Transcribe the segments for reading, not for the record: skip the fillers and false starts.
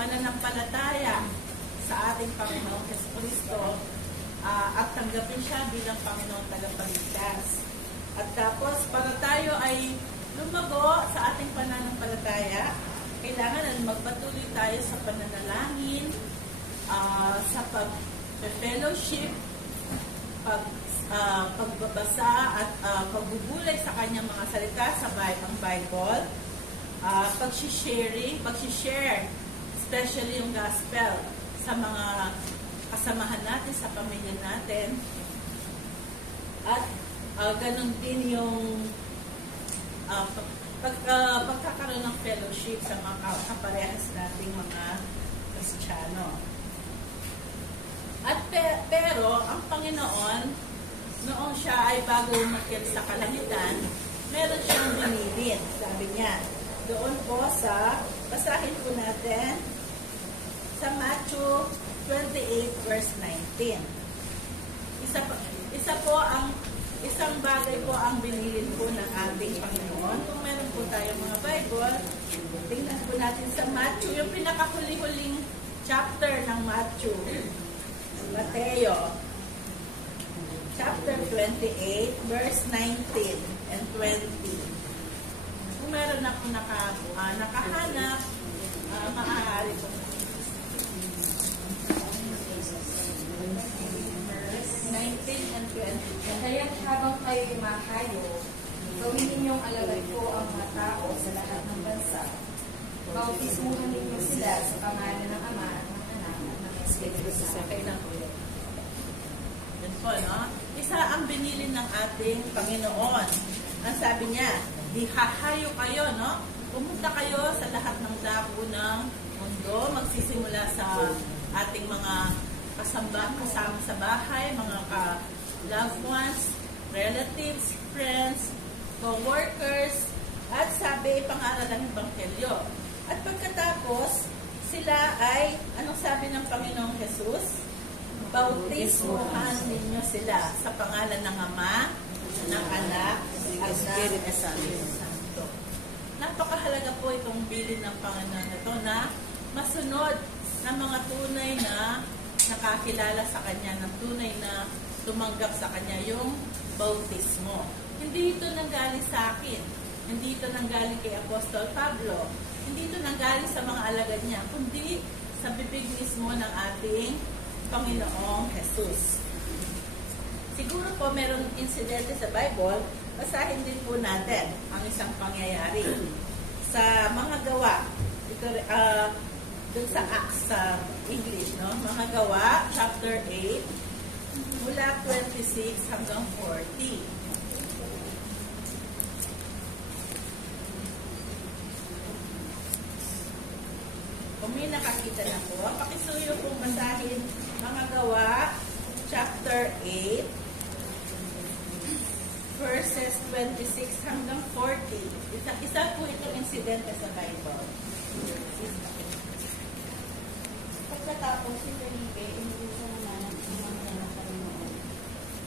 pananampalataya sa ating Panginoong Jesucristo at tanggapin siya bilang Panginoong tagapagligtas. At tapos, para tayo ay lumago sa ating pananampalataya, kailangan na magpatuloy tayo sa pananalangin, sa pag-fellowship, pagbabasa at pagbubulay sa kanyang mga salita sa Bible, pag-share, especially yung gospel sa mga kasamahan natin, sa pamilya natin, at ganun din yung pagkakaroon ng fellowship sa mga kaparehas nating mga Kristiyano. At pero ang Panginoon, noong siya ay bago umakyat sa kalangitan, meron siyang binilin. Sabi niya, doon po sa, basahin po natin, sa Matthew 28 verse 19. Isang bagay po ang binilin po ng ating Panginoon. Kung meron po tayong mga Bible, tingnan po natin sa Matthew, yung pinakahuli-huling chapter ng Matthew. Mateo, chapter 28, verse 19 and 20. Kung meron ako nakahanap, maaari po. 19 and 20. Kaya habang kayo'y mahayo, gawin ninyong alagad ko ang mga tao sa lahat ng bansa. Bautismuhan ninyo sila sa pangalan ng Ama at ng Anak at ng Espiritu Santo. Yan po, no? Isa ang binili ng ating Panginoon. Ang sabi niya, hahayo kayo, no? Pumunta kayo sa lahat ng dako ng mundo, magsisimula sa ating mga kasama sa bahay, mga loved ones, relatives, friends, co-workers, at sabi, pangaralan ng Ebanghelyo. At pagkatapos, sila ay, anong sabi ng Panginoong Jesus? Bautismuhan ninyo sila sa pangalan ng Ama, ng Anak, at ng Espiritu Santo. Napakahalaga po itong bilin ng Panginoon na ito na masunod ng mga tunay na nakakilala sa Kanya, ng tunay na tumanggap sa Kanya yung bautismo. Hindi ito nanggaling sa akin. Hindi ito nanggaling kay Apostol Pablo. Hindi ito nanggaling sa mga alagad niya, kundi sa bibig mismo ng ating Panginoong Jesus. Siguro po merong insidente sa Bible, basahin din po natin ang isang pangyayari. Sa mga gawa, ito, dun sa Acts sa English, no? Mga gawa, chapter 8, mula 26 hanggang 40. Kung may nakakita na po, pakisuyo pong basahin mga gawa, chapter 8, verses 26 hanggang 40. Isa po itong insidente sa Bible. Pagkatapos si Felipe, inutusan naman ang mga ng Panginoon.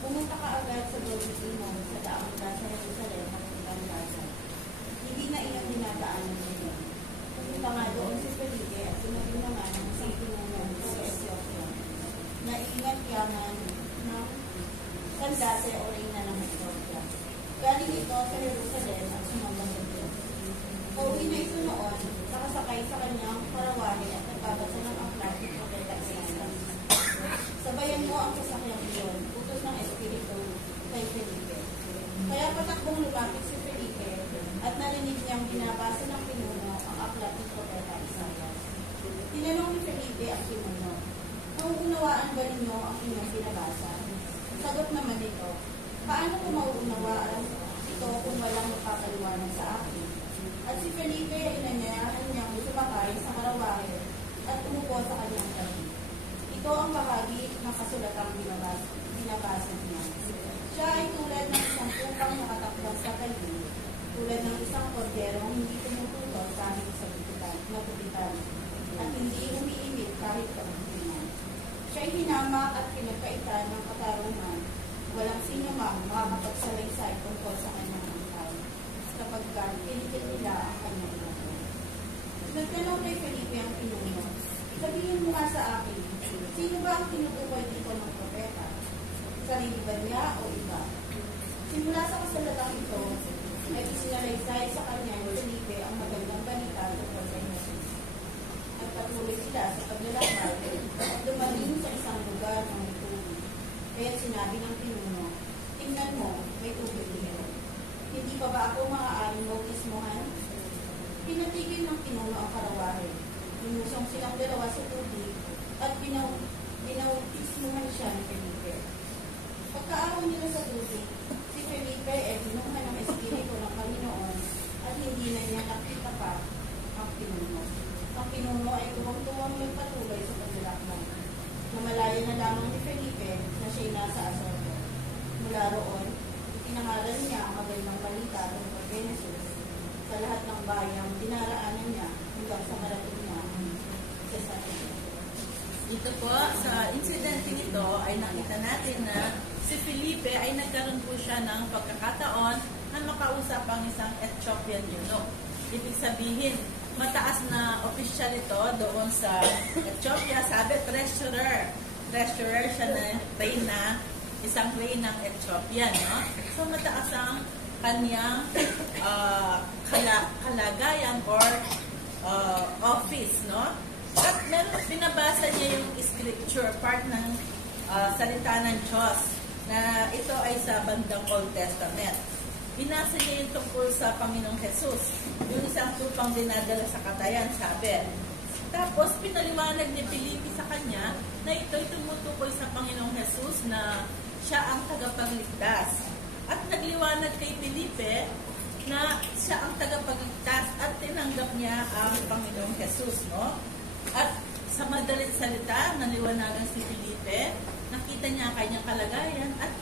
Pumunta ka agad sa Jerusalem sa daang mula sa Jerusalem at hanggang Gaza. Hindi na ilang dinadaanan ninyo. Pumunta nga doon si Felipe at sinabi naman ng isang pinunong sa Ethiopia na iingat yaman ng Candace o Reyna ng Ethiopia. Galing ito sa Jerusalem at sumambang ito. Pauwi na ito noon, nakasakay sa kanyang parawali at nagbabasa ng aklat ng Propeta Isaías. Sabayan mo ang kasakyang iyon, utos ng Espiritu kay Felipe. Kaya patakbong lumapit si Felipe at narinig niyang binabasa ng pinuno ang aklat ng Propeta Isaías. Tinanong ni Felipe ang pinuno, nauunawaan ba ninyo ang inyong binabasa? Sagot naman nito, paano ko mauunawaan ito kung walang magpapaliwanag sa akin? At si Felipe ay inanyayahan niyang sumakay sa karawahe at umupo sa kanyang tabi. Ito ang bahagi ng kasulatang binabasa niya. Siya ay tulad ng isang pupang nakatakbang sa talim, tulad ng isang korderong hindi tumutulog kahit sa magupitan, at hindi umiinit kahit kabukinan. Siya ay hinamak at pinagkaitan ng katarungan. Walang sino mang makakapagsalaysay tungkol sa kanyang angkay, kapag kinikil nila ang kanyang ito. Nagtanong kay Felipe ang pinuno, ang tinutukoy dito ng propeta? Sarili ba niya o iba? Simula sa kasalatang ito, ay isinalaysay sa kanya ni Felipe ang magandang balita tungkol kay Jesus. Nagpatuloy sila sa paglalakad at dumating sa isang lugar ng may tubig. Kaya sinabi ng pinuno, tingnan mo, may tubig dito. Hindi pa ba ako maaaring bautismohan? Pinatigil ng pinuno ang karawahe. Minusong silang dalawa sa tubig at binautismohan siya ni Felipe. Pagkaahon nila sa tubig, si Felipe ay binuha ng Espiritu ng Panginoon at hindi na niya nakita pa ang pinuno. Ang pinuno ay tuwang-tuwang nagpatuloy sa paglalakbay. Namalaya na lamang ni Felipe na siya'y nasa Azoto. Mula roon, pinangalan niya ang magandang balita tungkol kay Jesus sa lahat ng bayang dinaraanan niya hanggang sa marating niya sa Cesarea. Ito po, sa incident ito ay nakita natin na si Felipe ay nagkaroon po siya ng pagkakataon na makausap ang isang Ethiopian eunuch. Ibig sabihin, mataas na official ito doon sa Ethiopia. Sabi, treasurer. Treasurer siya na isang reign ng Ethiopia. No? So, mataas ang kanyang kalagayan or office. No? At binabasa niya yung scripture, part ng salita ng Diyos, na ito ay sa bandang Old Testament. Binasa niya yung tungkol sa Panginoong Jesus, yung isang tupang dinadala sa katayan, sabi. Tapos, pinaliwanag ni Felipe sa kanya na ito'y tumutukoy sa Panginoong Jesus na siya ang tagapagligtas. At nagliwanag kay Felipe na siya ang tagapagligtas at tinanggap niya ang Panginoong Jesus, no? At sa madaling salita, naliwanagan si Felipe, nakita niya ang kanyang kalagayan at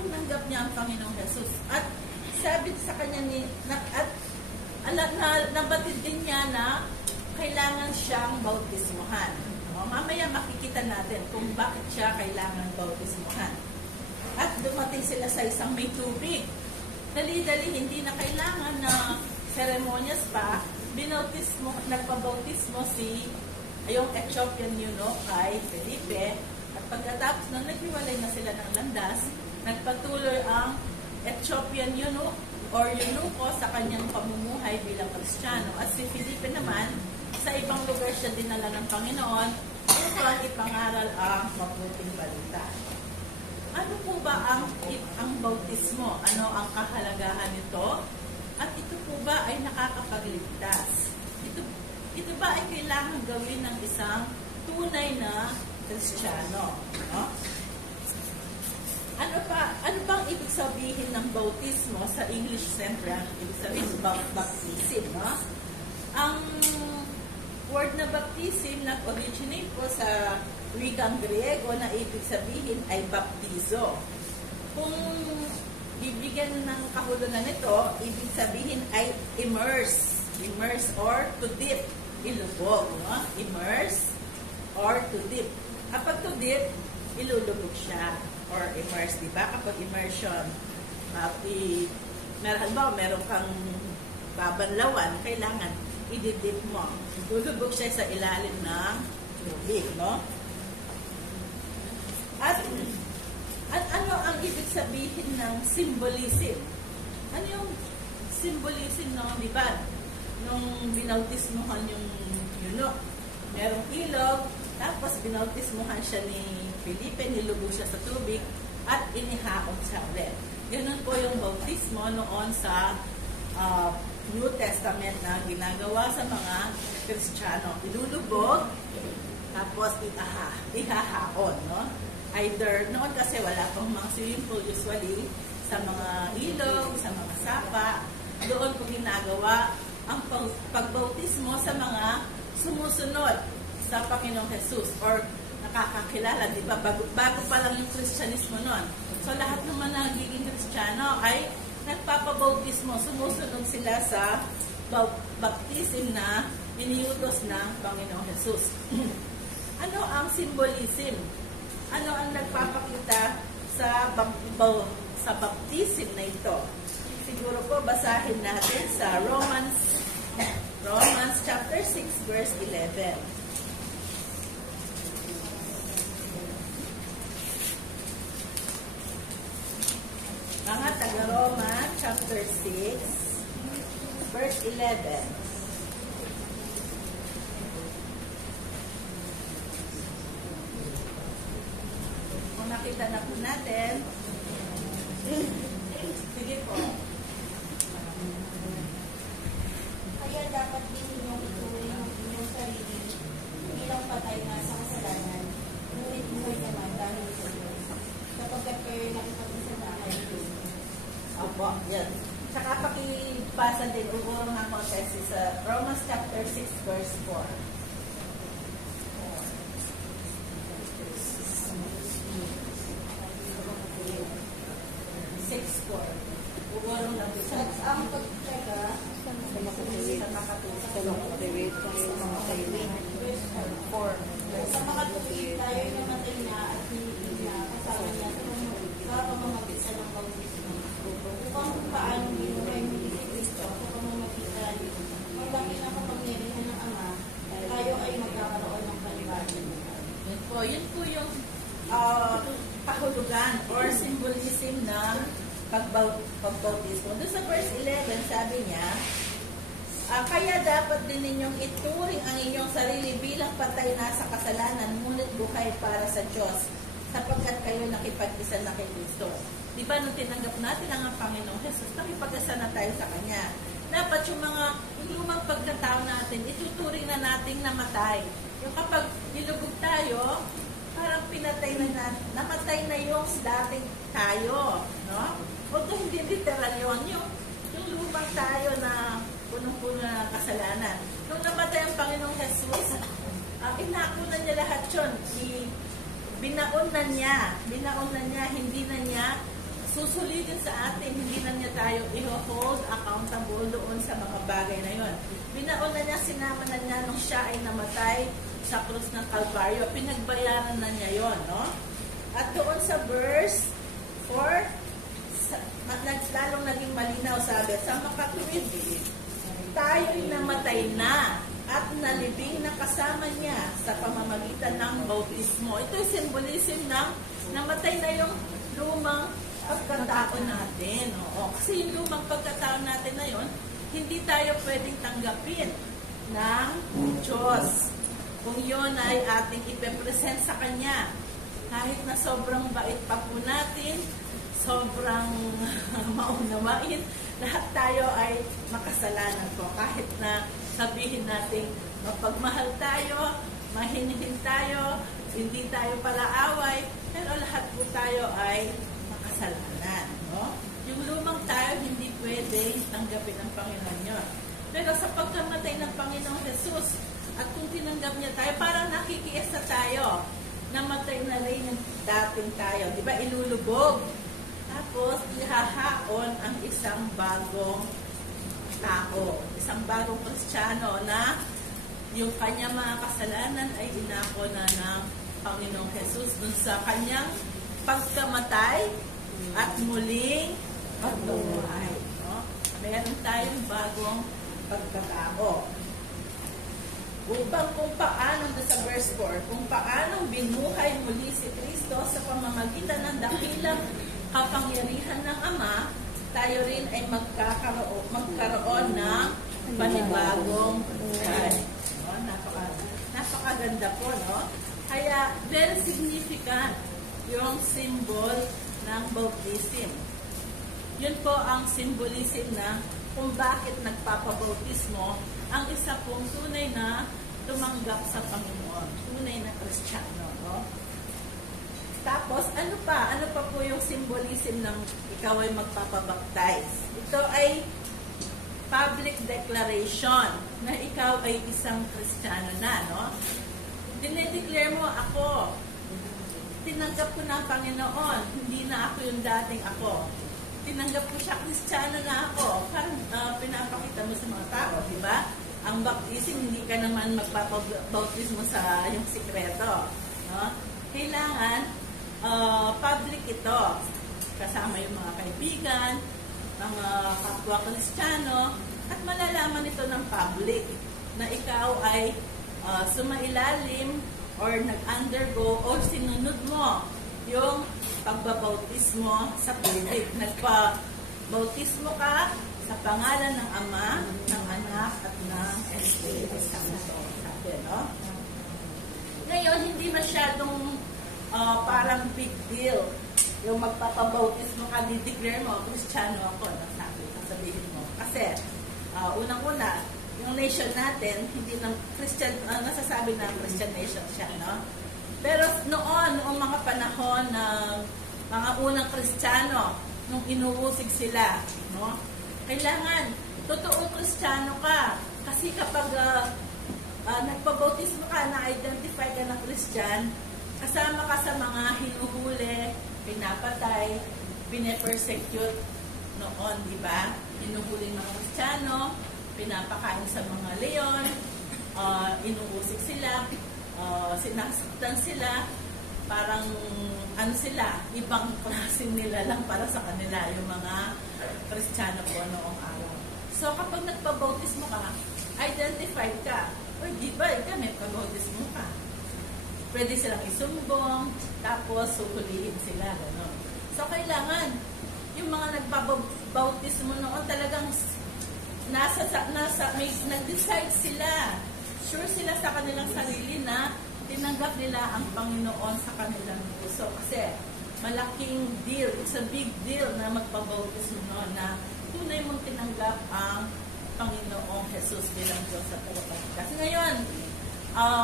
tinanggap niya ang Panginoong Jesus. At sabi sa kanya nabatid din niya na kailangan siyang bautismohan. Mamaya makikita natin kung bakit siya kailangan bautismohan. At dumating sila sa isang may tubig. Dali-dali, hindi na kailangan na seremonyas pa. Nagpabautismo yung Ethiopian eunuch kay Felipe. At pagkatapos nang naghiwalay na sila ng landas, nagpatuloy ang Ethiopian eunuch or eunucho sa kanyang pamumuhay bilang Kristiyano. At si Felipe naman, sa ibang lugar siya dinala ng Panginoon upang ipangaral ang mabuting balita. Ano po ba ang bautismo? Ano ang kahalagahan nito? At ito po ba ay nakakapagligtas? Ito ba ay kailangan gawin ng isang tunay na Kristiyano? No? Ano bang ibig sabihin ng bautismo sa English siyempre? Ibig sabihin baptism, no? Ang word na baptism nag-originate po sa wikang Griego na ibig sabihin ay baptizo. Kung bibigyan ng kahulugan nito, ibig sabihin ay immerse or to dip, ilubog, no? Immerse or to dip. Kapag to dip, ilulubog siya or immerse, di ba? Kapag immersion, meron kang babanlawan, kailangan ididip mo. Lulubog siya sa ilalim ng tubig, no? At ano ang ibig sabihin ng symbolism? Ano yung symbolism ng, di ba? Nung binautismohan yung eunuch, merong ilog, tapos binautismohan siya ni Felipe, nilubog siya sa tubig, at inihaon siya ulit. Ganun po yung bautismo noon sa New Testament na ginagawa sa mga Kristiyano. Ilulubog, tapos ihahaon, no? Either, noon kasi wala pang mga swimming pool usually, sa mga ilog, sa mga sapa, doon po ginagawa ang pagbautismo sa mga sumusunod sa Panginoong Jesus or nakakakilala, di ba? Bago pa lang yung Kristyanismo noon. So lahat naman na nagiging Kristiyano ay nagpapabautismo, sumusunod sila sa baptism na iniutos ng Panginoong Jesus. Ano ang symbolism? Ano ang nagpapakita sa baptism na ito? Siguro po basahin natin sa Romans chapter 6 verse 11. chapter 6, verse 11. Kung nakita na po natin, sige po. Kaya dapat din ninyong ituring ang inyong sarili bilang patay na sa kasalanan, ngunit buhay naman dahil sa Diyos. Sapagkat kayo nakipag-isa na kay Diyos. Opo, yan. Tsaka pakibasa din, uguro nga mo sa Romans chapter 6, verse 4. 6:4. Uguro na po Sa ang pagtyaga sa makatuwid. verse 4. Sa makatuwid tayo namatay na at hinihil na kasama niya sa pamamagitan ng bautismo. Upang kung paano binuhay muli si Kristo sa pamamagitan ng laki ng kapangyarihan ng Ama, tayo ay magkakaroon ng panibagong. Yun po yung kahulugan or symbolism ng pagbautismo. Doon sa verse 11, sabi niya, kaya dapat din ninyong ituring ang inyong sarili bilang patay na sa kasalanan, ngunit buhay para sa Diyos, sapagkat kayo nakipag-isa na kay Kristo. Di ba nung tinanggap natin ang Panginoong Jesus, nakipag-isa na tayo sa Kanya. Dapat yung mga lumang pagkatao natin, ituturing na nating namatay. Yung kapag nilubog tayo, parang pinatay na namatay na yung dating tayo. No? Although hindi literal yung lumang tayo na punong-puno na kasalanan. Nung namatay ang Panginoong Jesus, inakunan niya lahat yun. Binaon na niya, hindi na niya susulitin sa atin, hindi na niya tayo i-hold accountable doon sa mga bagay na yon. Binaon na niya, sinama na niya nung siya ay namatay sa krus ng Kalbaryo. Pinagbayaran na niya yon, no? At doon sa verse 4, lalong naging malinaw, sabi, sa makatuwid, tayo'y namatay na at nalibing na kasama niya sa pamamagitan ng bautismo. Ito'y symbolism ng namatay na yung lumang pagkatao natin. Oo. Kasi yung lumang pagkatao natin na yun, hindi tayo pwedeng tanggapin ng Diyos. Kung yun ay ating ipepresent sa Kanya, kahit na sobrang bait pa po natin, sobrang maunawain, lahat tayo ay makasalanan po. Kahit na sabihin natin, mapagmahal tayo, mahinhin tayo, hindi tayo palaaway, pero lahat po tayo ay makasalanan. No? Yung lumang tayo, hindi pwede tanggapin ng Panginoon yun. Pero sa pagkamatay ng Panginoong Jesus, at kung tinanggap niya tayo, parang nakikiisa tayo, namatay na rin yung dating tayo. Di ba? Ilulubog. Tapos, ihahaon ang isang bagong tao, isang bagong Kristiyano na yung kanyang mga kasalanan ay inako na ng Panginoong Jesus dun sa kanyang pagkamatay at muling pagbuhay. No? Meron tayong bagong pagkatao. Upang kung paano, sa verse 4, kung paano binuhay muli si Kristo sa pamamagitan ng dakilang kapangyarihan ng Ama, tayo rin ay magkaroon ng panibagong buhay. No? Napakaganda po, no? Kaya, very significant yung symbol ng baptism. Yun po ang symbolism na kung bakit nagpapabautismo ang isa pong tunay na tumanggap sa Panginoon. Tunay na Kristiyano. No? Tapos, ano pa? Ano pa po yung symbolism ng ikaw ay magpapabaptize? Ito ay public declaration na ikaw ay isang Kristiyano na, no? Dinedeclare mo, ako, tinanggap ko na ang Panginoon, hindi na ako yung dating ako. Tinanggap ko siya, Kristiyano na ako. Parang pinapakita mo sa mga tao, di ba? Ang baptism, hindi ka naman magpapabautismo sa yung sikreto. No? Kailangan, public ito. Kasama yung mga kaibigan, mga kapwa Kristiyano, at malalaman ito ng public na ikaw ay sumailalim or nag-undergo or sinunod mo yung pagbabautismo sa public. Bautismo ka sa pangalan ng Ama, ng Anak, at ng Espiritu Santo. Sabi, no? Ngayon, hindi masyadong parang big deal yung magpapabautismo ka, di-declare mo, Kristiyano ako, sabihin mo. Kasi, unang-una, yung nation natin, hindi ng Christian, nasasabi na Christian nation siya, no? Pero noong mga panahon na mga unang Kristiyano, nung inuusig sila, no? Kailangan, totoong Kristiyano ka. Kasi kapag nagpabautismo ka, na-identify ka na Christian, kasama ka sa mga hinuhuli, pinapatay, pine-persecute noon, di ba? Hinuhuli mga Kristiyano, pinapakain sa mga leon, inuusig sila, sinasaktan sila, parang sila, ibang klase nila lang para sa kanila, yung mga Kristiyano po noong araw. So kapag nagpabautismo ka, identified ka, o di ba, may pabautismo ka. Pwede silang isumbong, tapos suhulihin sila, gano'n. So kailangan, yung mga nagpabautismo noon talagang nag-decide sila. Sure sila sa kanilang sarili na tinanggap nila ang Panginoon sa kanilang puso. Kasi malaking deal, it's a big deal na magpabautismo noon na tunay mong tinanggap ang Panginoong Jesus bilang Diyos sa tagapagligtas. Kasi ngayon,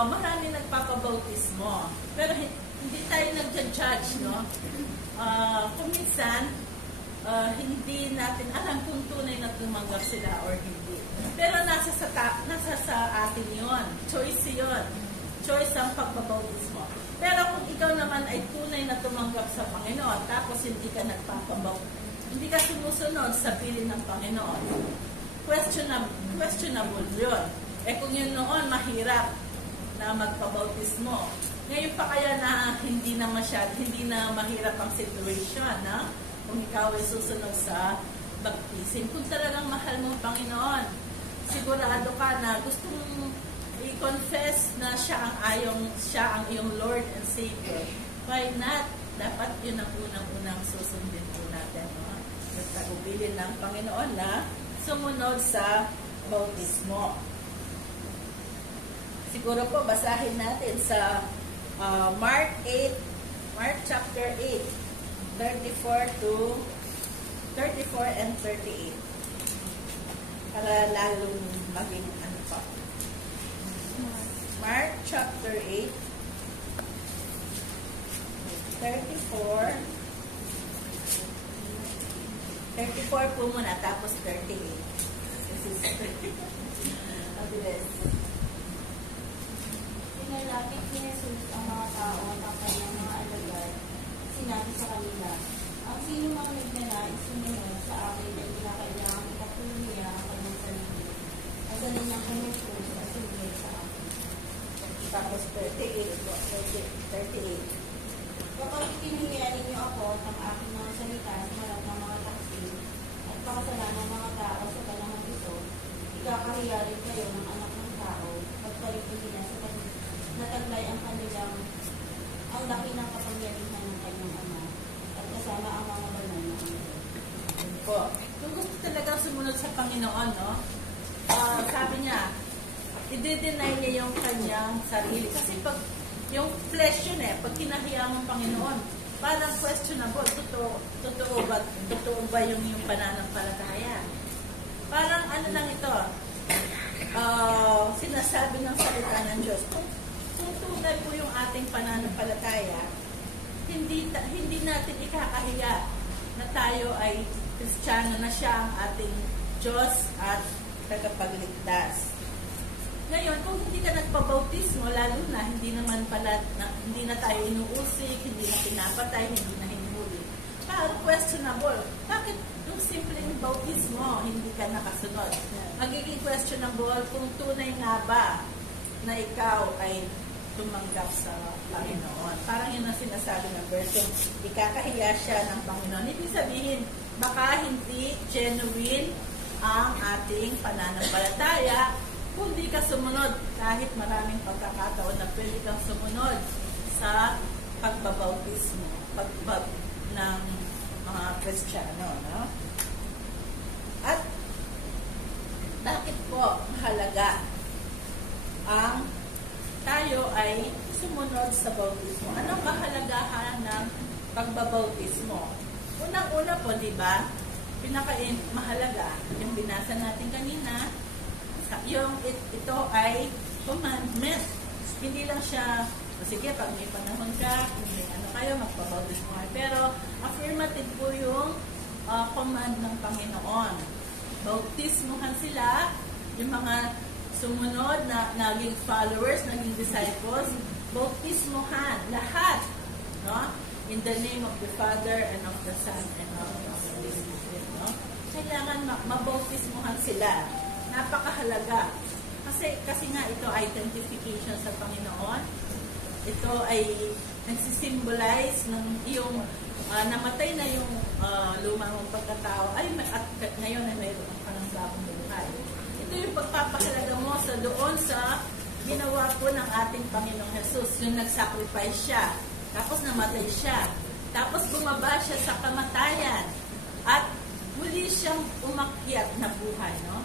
marami nagpapabautismo. Pero hindi tayo nag-judge, no? Kung minsan, hindi natin alam kung tunay na tumanggap sila or hindi. Pero nasa sa atin yon, choice yon, choice ang pagbabautismo. Pero kung ikaw naman ay tunay na tumanggap sa Panginoon, tapos hindi ka hindi ka sumusunod sa bilin ng Panginoon, questionable yun. Kung yun noon, mahirap na magpabautismo. Ngayon pa kaya na hindi na mahirap ang situation, na? Kung ikaw ay susunod sa baptism. Kung talagang mahal mo ang Panginoon, sigurado ka na gusto mong i-confess na siya ang iyong Lord and Savior. Why not? Dapat yun ang unang susundin po natin. No? Nagtagubilin ng Panginoon na sumunod sa bautismo. Siguro po, basahin natin sa Mark chapter 8, 34 and 38. Para lalong maging pa. Mark chapter 8, 34 po muna, tapos 38. Mabilis. Pinalapit ni Jesus ang mga tao at kanyang mga alagad. Sinabi sa kanila, ang sino mang nagnanais sumunod sa akin ay kinakailangan ipatuloy niya ang kanyang sarili. At sa niyang kumusod sa sulit sa akin. Tapos 38. Kapag ikinuhiyan ninyo ako ng aking mga salita sa harap ng mga taksi at pakasalan ng mga tao sa panahon ito, ikakahiya rin kayo ng anak ng tao at paligpigin na sa kanyang nataglay ang laki ng kapangyarihan ng kanyang ama at kasama ang mga banal na anghel. Po. Kung gusto talaga sumunod sa Panginoon, no? Sabi niya, i-deny niya yung kanyang sarili. Kasi pag yung flesh yun pag kinahiya mong Panginoon, parang questionable, totoo ba yung pananampalataya? Parang lang ito, sinasabi ng salita ng Diyos, kung tunay po yung ating pananampalataya, hindi natin ikakahiya na tayo ay Kristiyano, na siya ang ating Diyos at tagapagligtas. Ngayon, kung hindi ka nagpabautismo, lalo na hindi na tayo inuusig, hindi na pinapatay, hindi na hinuli. Parang questionable. Bakit yung simpleng bautismo, hindi ka nakasunod? Magiging questionable kung tunay nga ba na ikaw ay tumanggap sa Panginoon. Parang yun ang sinasabi ng verse, ikakahiya siya ng Panginoon. Ibig sabihin, baka hindi genuine ang ating pananampalataya kung di ka sumunod, kahit maraming pagkakataon na pwede kang sumunod sa pagbabautismo, ng mga Kristiyano, no? ay sumunod sa bautismo. Anong kahalagahan ng pagbabautismo? Unang-una po, di ba? Pinaka-mahalaga, yung binasa natin kanina, ito ay commandment. Hindi lang siya, sige, pag may panahon ka, kung may ano kayo, magpabautismo kayo. Pero affirmative po yung command ng Panginoon. Bautismuhan sila, yung mga sumunod na naging followers, naging disciples, bautismuhan, lahat, no? In the name of the Father and of the Son and of the Holy Spirit, no? Kailangan mabautismuhan sila. Napakahalaga. Kasi nga ito identification sa Panginoon. Ito ay nagsisimbolize ng iyong namatay na yung lumang pagkatao at ngayon ay mayroon ka ng bagong buhay. Ito yung pagpapahalaga mo sa doon sa ginawa po ng ating Panginoong Jesus, yung nag-sacrifice siya. Tapos namatay siya. Tapos bumaba siya sa kamatayan. At muli siyang umakyat na buhay, no?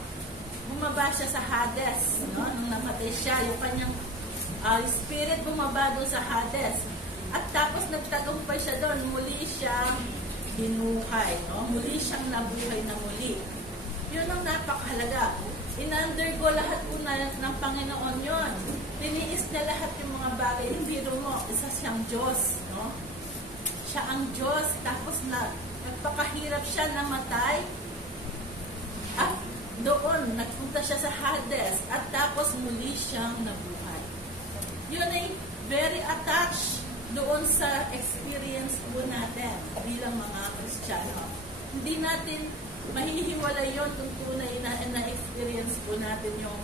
Bumaba siya sa Hades, no? Nung namatay siya, yung kanyang spirit bumaba doon sa Hades. At tapos nagtagumpay siya doon, muli siyang binuhay, no? Muli siyang nabuhay na muli. Yun ang napakahalaga. In-undergo lahat po ng Panginoon yon. Tiniis na lahat yung mga bagay. Hindi mo, isa siyang Diyos, no? Siya ang Diyos, tapos nagpakahirap siya namatay. At doon, nagpunta siya sa Hades, at tapos muli siyang nabuhay. Yun ay very attached doon sa experience po natin bilang mga Kristiyano. Hindi natin mahihiwalay yun kung tunay na-experience po natin yung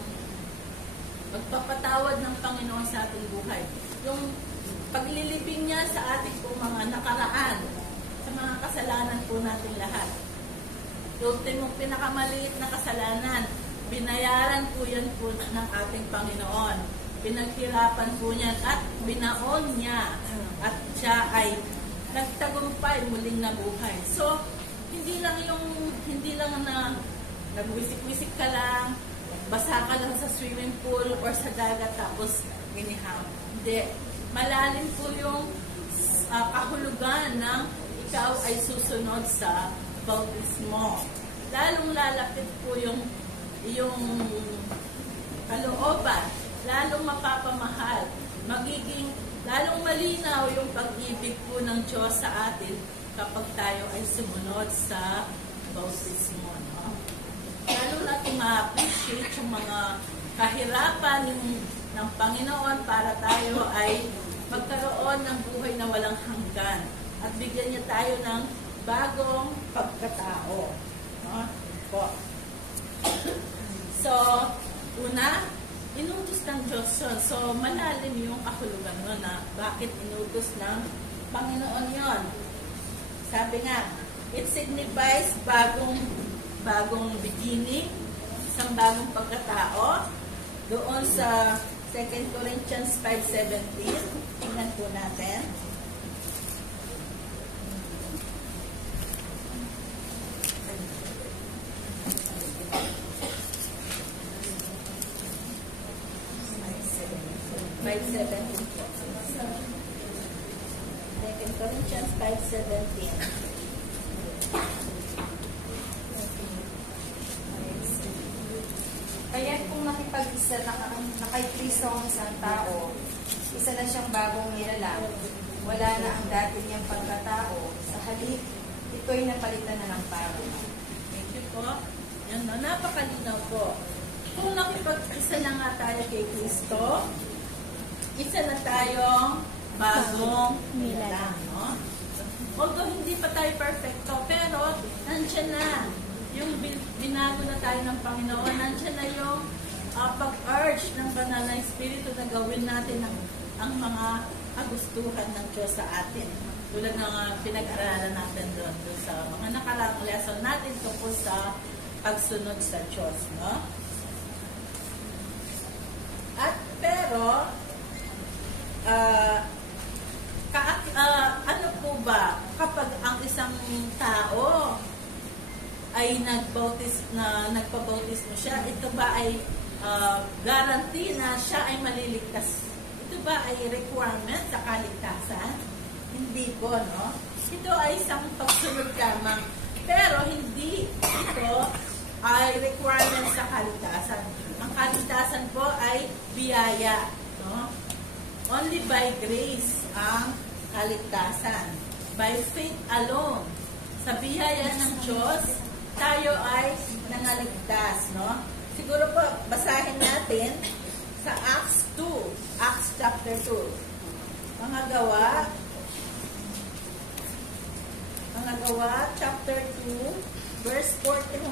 magpapatawad ng Panginoon sa ating buhay. Yung paglilibing niya sa ating po mga nakaraan, sa mga kasalanan po natin lahat. Yung pinakamaliit na kasalanan, binayaran po yan po ng ating Panginoon. Pinaghirapan po niyan at binaon niya. At siya ay nagtagumpay, muling nabuhay. So, hindi lang na nagwisik-wisik ka lang, basa ka lang sa swimming pool or sa dagat tapos giniham. Hindi. Malalim po yung kahulugan ng ikaw ay susunod sa bautismo. Lalong lalapit po yung kalooban, lalong mapapamahal, lalong malinaw yung pag-ibig po ng Diyos sa atin kapag tayo ay sumunod sa bautismo. No? Lalo natin ma-appreciate yung mga kahirapan ng Panginoon para tayo ay magkaroon ng buhay na walang hanggan at bigyan niya tayo ng bagong pagkatao. No? So, una, inutos ng Diyos yun. So, malalim yung kahulugan nun na bakit inutos ng Panginoon yon. Sabi nga, it signifies bagong beginning, isang bagong pagkatao. Doon sa 2 Corinthians 5:17, tingnan po natin. Corinthians 5:17. Kaya kung nakipag-isa na kay Kristo ang isang tao, isa na siyang bagong nilalang, wala na ang dati niyang pagkatao, sa halip, ito'y napalitan na ng bago. Thank you po. Yan na, napakalinaw po. Kung nakipag-isa na nga tayo kay Kristo, isa na tayong bagong nilalang, no? Although hindi pa tayo perfecto, pero nandiyan na yung binago na tayo ng Panginoon, nandiyan na yung pag-urge ng banal na Espiritu na gawin natin ang mga kagustuhan ng Diyos sa atin. Tulad ng pinag-aralan natin doon sa mga nakaraang lesson natin tungkol sa pagsunod sa Diyos, no? At pero ano po ba kapag ang isang tao ay nagpabautismo siya, ito ba ay guarantee na siya ay maliligtas? Ito ba ay requirement sa kaligtasan? Hindi po, no? Ito ay isang pagsunod lamang. Pero hindi ito ay requirement sa kaligtasan. Ang kaligtasan po ay biyaya, no? Only by grace ang kaligtasan. By faith alone. Sa biyaya ng Diyos, tayo ay nangaligtas, no? Siguro po, basahin natin sa Acts 2, Acts chapter 2. Mga gawa, chapter 2, verse 41.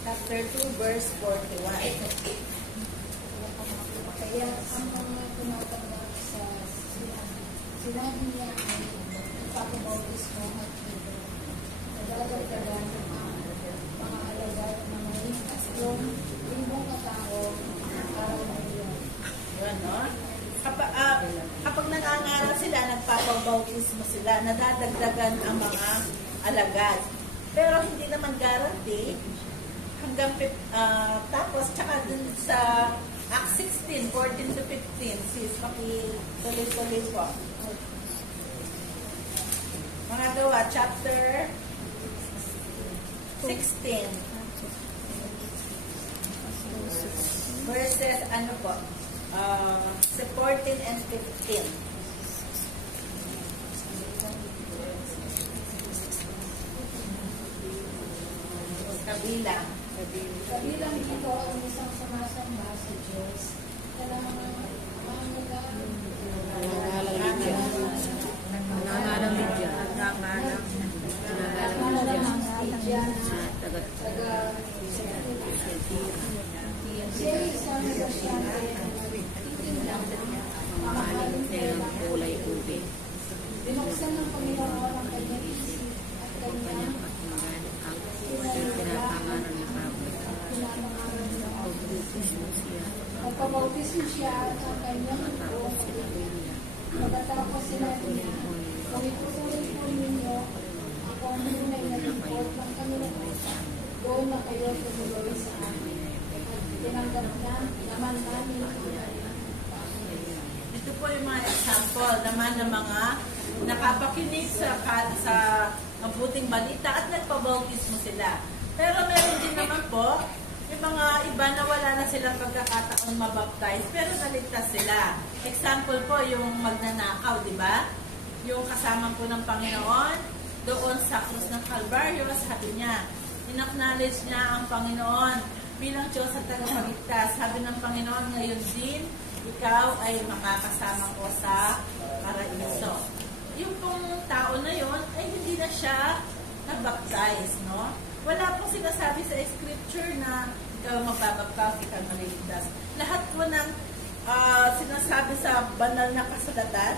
Chapter 2, verse 41. Kaya ang mga tumatanggap sa sinabi niya ay ipapabautis mo at ito. Nadadagdagan ng mga alagad na may yung limbong katao araw na iyon. Yun, no? Kapag nangangaral sila, nagpapabautismo sila, nadadagdagan ang mga alagad. Pero hindi naman guarantee hanggang tapos tsaka dun sa Acts 16, 14 to 15, sis, pakituloy-tuloy po. Mga gawa, chapter 16, verses, ano po, 14 and 15. Kabilang. Kabilang dito ang isang sumasamba sa Diyos. Siya ay isang negosyante kulay ube. binuksan ng Panginoon ang kanyang isip at kanyang Pinapangalan ni Pablo. nagpabautismo siya at ang kanyang buong pagkatapos sinabi niya, kung itutuloy po ninyo ako ang tunay na lingkod ng Panginoon, doon na kayo tumuloy sa amin. At tinanggap na naman namin ang Ito po yung mga example naman ng mga nakapakinig sa mabuting balita at nagpabautismo sila. Pero meron din naman po yung mga iba na wala na silang pagkakataon mabaptize pero naligtas sila. Example po yung magnanakaw, di ba? Yung kasama po ng Panginoon doon sa krus ng Calvario, sabi niya, in-acknowledge niya ang Panginoon bilang Diyos at tagapagligtas. Sabi ng Panginoon, ngayon din, ikaw ay makakasama ko sa paraiso. Yung pong tao na yon ay hindi na siya nabaptize, no? Wala pong sinasabi sa scripture na ikaw magbabaptize, ikaw maliligtas. Lahat po ng sinasabi sa banal na kasulatan,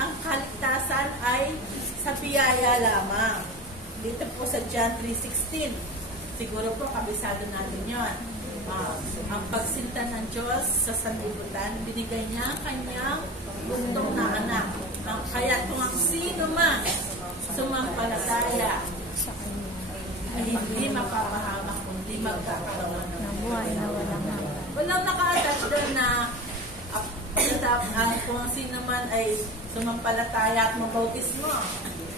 ang kaligtasan ay sa biyaya lamang. Dito po sa John 3:16, siguro po kabisado natin yon. Ang pagsinta ng Diyos sa sanlibutan, binigay niya ang kanyang buntong na anak. Kaya kung ang sino man sumampalataya ay hindi mapapahamak, kundi magkakaroon ng buhay na walang hanggan. Walang naka-attach doon na kung ang sino man ay sumampalataya at mabautismo.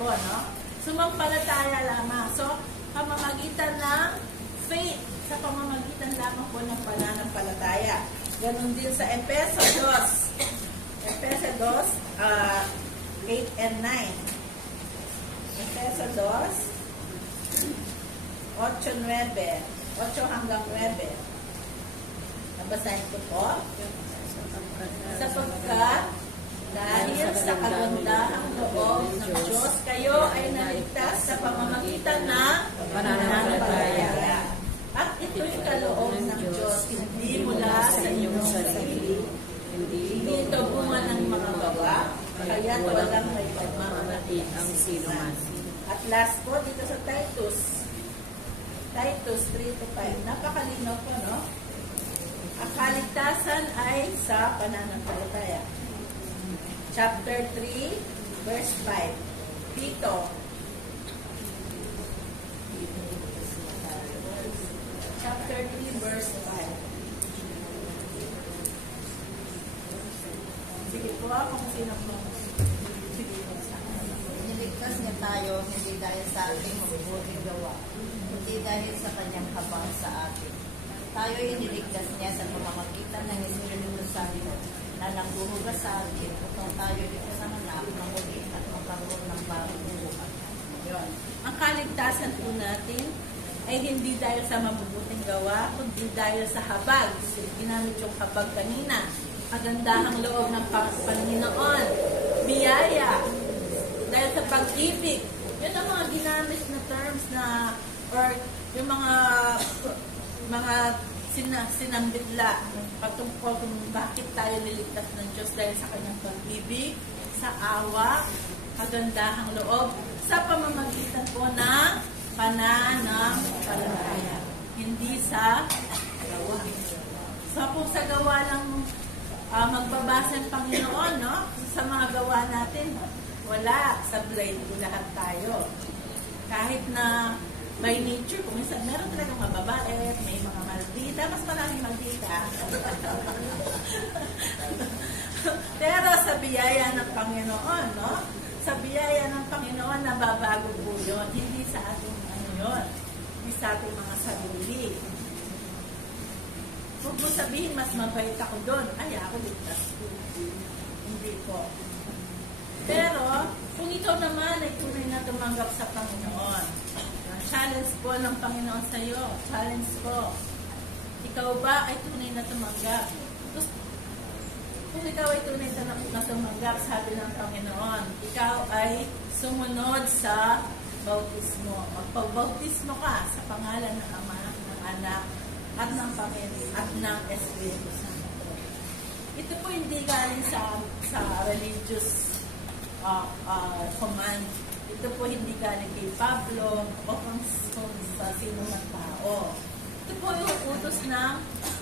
Po, no? Sumampalataya lamang. So, pamamagitan ng faith, sa pamamagitan lamang po ng pananampalataya. Ganon din sa Efeso 2. Efeso 2, 8 and 9. Efeso 2, 8 hanggang 9. Nabasahin ko po. Sapagkat dahil sa kagandahang loob ng Diyos, kayo ay naligtas sa pamamagitan ng pananampalataya. At ito'y kaloob ng Diyos, hindi mula sa inyong sarili. Hindi ito bunga ng mga gawa, kaya't walang may pagmamalatid ang sino man. At last po, dito sa Titus 3:3-5. Napakalinaw po, no? Ang kaligtasan ay sa pananampalataya. Chapter 3, verse 5. Tito. Chapter 3, verse 5. kung sino pong pinipili sa akin. Niligtas niya tayo hindi dahil sa ating mabubuting gawa, hindi dahil sa kanyang habang sa atin. Tayo iniligtas niya sa pamamagitan ng Espiritu Santo na nagduruga sa atin upang tayo dito sa anak na muli at magkaroon ng bagong buhay. Yun. Ang kaligtasan po natin ay hindi dahil sa mabubuting gawa, kundi dahil sa habag. Ginamit yung habag kanina. Kagandahang loob ng Panginoon. Biyaya. Dahil sa pag-ibig. Yun ang mga ginamit na terms na, or yung mga sinambitla patungkol kung bakit tayo niligtas ng Diyos dahil sa kanyang pag-ibig, sa awa, kagandahang loob, sa pamamagitan po ng pananampalataya. Hindi sa gawa. So kung sa gawa lang magbabasa ng Panginoon, no? Sa mga gawa natin, wala. Sablay po lahat tayo. Kahit na by nature, kung minsan meron talagang mababait, may mga maldita, mas maraming maldita. Pero sa biyaya ng Panginoon, no? Sa biyaya ng Panginoon, nababago po yun. Hindi sa ating yun. Hindi sa ating mga sarili. Huwag mo sabihin, mas mabait ako doon. Ay, ako ligtas po. Hindi po. Pero, kung ikaw naman ay tunay na tumanggap sa Panginoon, challenge po ng Panginoon sa iyo. Challenge po. Ikaw ba ay tunay na tumanggap? Kung ikaw ay tunay na tumanggap, sabi ng Panginoon, ikaw ay sumunod sa bautismo. Magpabautismo ka sa pangalan ng Ama, ng Anak, at ng Panginoon, at ng Espiritu Santo. Ito po hindi galing sa religious command. Ito po hindi galing kay Pablo o kung sa sino man tao. Ito po yung utos ng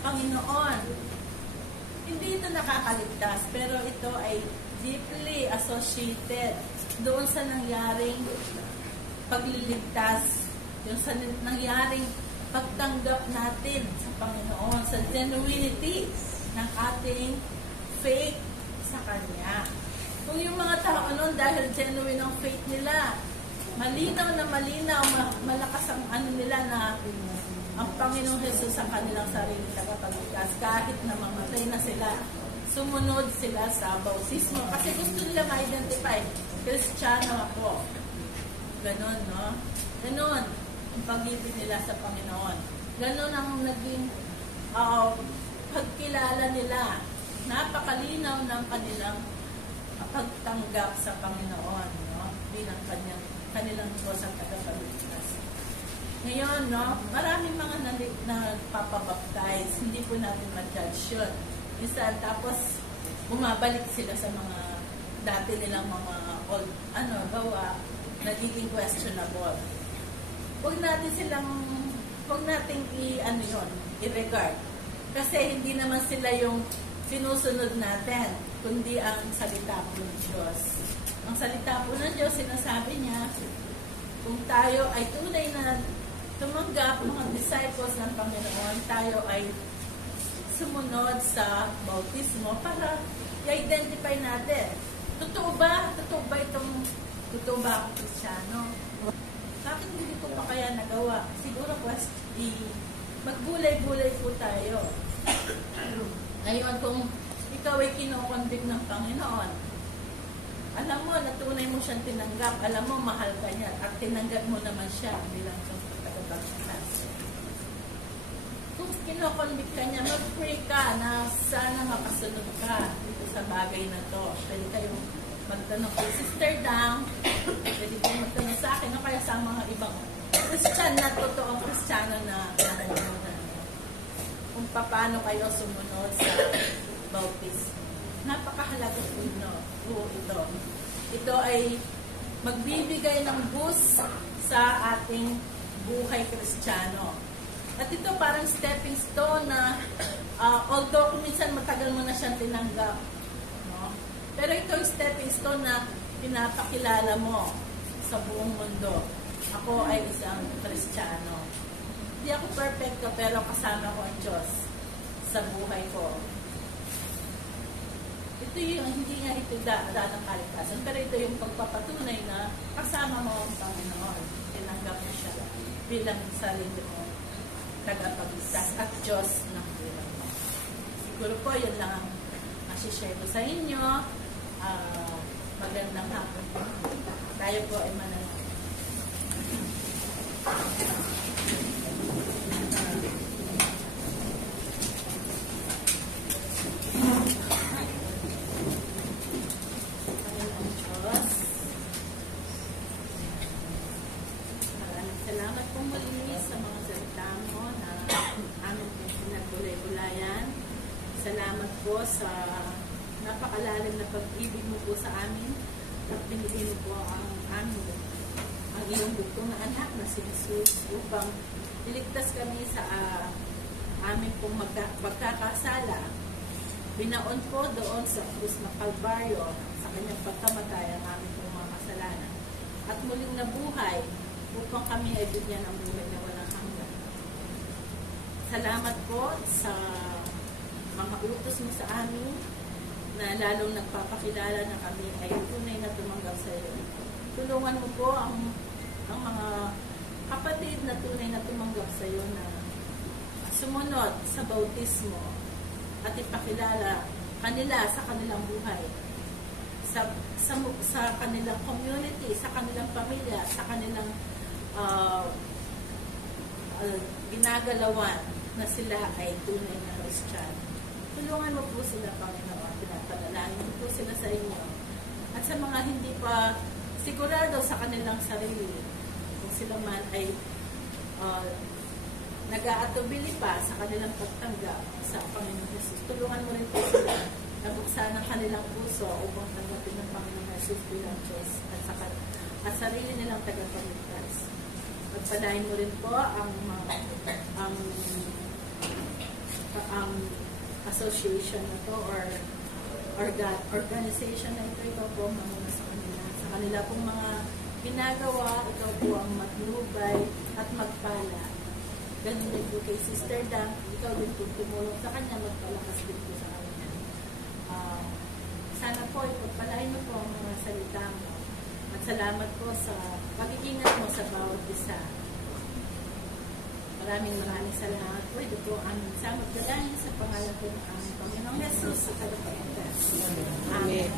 Panginoon. Hindi ito nakakaligtas, pero ito ay deeply associated doon sa nangyaring pagliligtas, yung sa nangyaring pagtanggap natin sa Panginoon, sa genuinity ng ating faith sa Kanya. Kung yung mga tao noon, dahil genuine ang faith nila, malinaw na malinaw, malakas ang nila na ang Panginoong Jesus sa kanilang sarili tagapagligtas, kahit na mamatay na sila, sumunod sila sa bautismo. Kasi gusto nila ma-identify, Kristiyano ako. Ganon, no? Ganon ang pag-ibig nila sa Panginoon. Ganon ang naging pagkilala nila. Napakalinaw ng kanilang pagtanggap sa Panginoon, no? Bilang kanilang Diyos ang tagapagligtas. Ngayon, no, maraming mga nagpapabaptize, hindi po natin ma-judge yun. Minsan, tapos bumabalik sila sa mga dati nilang mga old, gawa, nagiging questionable. Huwag natin i-regard. Kasi hindi naman sila yung sinusunod natin, kundi ang salita po ng Diyos. Ang salita po ng Diyos, sinasabi niya, kung tayo ay tunay na tumanggap, mga disciples ng Panginoon, tayo ay sumunod sa bautismo para i-identify natin. Totoo ba? Totoo ba ako Kristiyano? Bakit hindi ko pa kaya nagawa? Siguro magbulay-bulay po tayo. Ngayon, kung ikaw ay kinokonvict ng Panginoon, alam mo, natunay mo siyang tinanggap, alam mo, mahal ka niya, at tinanggap mo naman siya bilang tagapagligtas. Kung kinokonvict ka niya, mag-pray ka na sana makasunod ka dito sa bagay na to. Pwede kayong magtanong kay Sister Dang, pwede kayong magtanong sa akin, o kaya sa mga ibang Christian na totoong Kristiyano na nanonood. Kung paano kayo sumunod sa bautismo. Napakahalaga po ito. Ito ay magbibigay ng boost sa ating buhay Kristiyano. At ito parang stepping stone na although kung minsan matagal mo na siyang tinanggap, no? Pero ito ay stepping stone na pinapakilala mo sa buong mundo. Ako ay isang Kristiyano. Hindi ako perfecto, pero kasama ko ang Diyos sa buhay ko. Ito ito yung, hindi nga ito daan ng kaligtasan, pero ito yung pagpapatunay na kasama mo ang Panginoon. Tinanggap mo siya bilang sarili mo tagapagligtas at Diyos ng buhay mo. Siguro po, yun lang ang masishare ko sa inyo. Magandang hapon po. Tayo po ay mananong. Salamat po muli sa mga salita mo na aming pinagbulay-bulayan. Salamat po sa napakalalim na pag-ibig mo po sa amin at binigay mo po ang iyong bugtong na anak na si Jesus upang iligtas kami sa aming pong pagkakasala. Binaon po doon sa krus ng Kalbaryo sa kanyang pagkamatay ang aming pong mga kasalanan. At muling nabuhay upang kami ay bigyan ng buhay na walang hanggan. Salamat po sa mga utos mo sa amin na lalong nagpapakilala na kami ay tunay na tumanggap sa iyo. Tulungan mo po ang mga kapatid na tunay na tumanggap sa iyo na sumunod sa bautismo at ipakilala kanila sa kanilang buhay, sa kanilang community, sa kanilang pamilya, sa kanilang ginagalawan na sila ay tunay na Christian. Tulungan mo po sila, Panginoon. Pinapadalangin mo po sila sa inyo. At sa mga hindi pa sigurado sa kanilang sarili, kung sila man ay nag-aatubili pa sa kanilang pagtanggap sa Panginoon Jesus, tulungan mo rin po sila na buksan ang kanilang puso upang tanggapin ng Panginoon Jesus bilang Diyos at sarili nilang tagapagligtas. Pagpalain mo rin po ang association na to or organization na ito, ikaw po mamuna sa kanila pong mga ginagawa, ikaw po ang maglubay at magpala. Ganun din po kay Sister Dang, ikaw din po tumulong sa kanya, magpalakas din po sa kanya. Sana po ipagpalain mo po ang mga salita mo. At salamat po sa pag-iingat mo sa bawat isa. Maraming salamat po. Ito po ang samot dalangin sa pangalan po ng aming Panginoong Jesus sa kalapagpagas. Amen.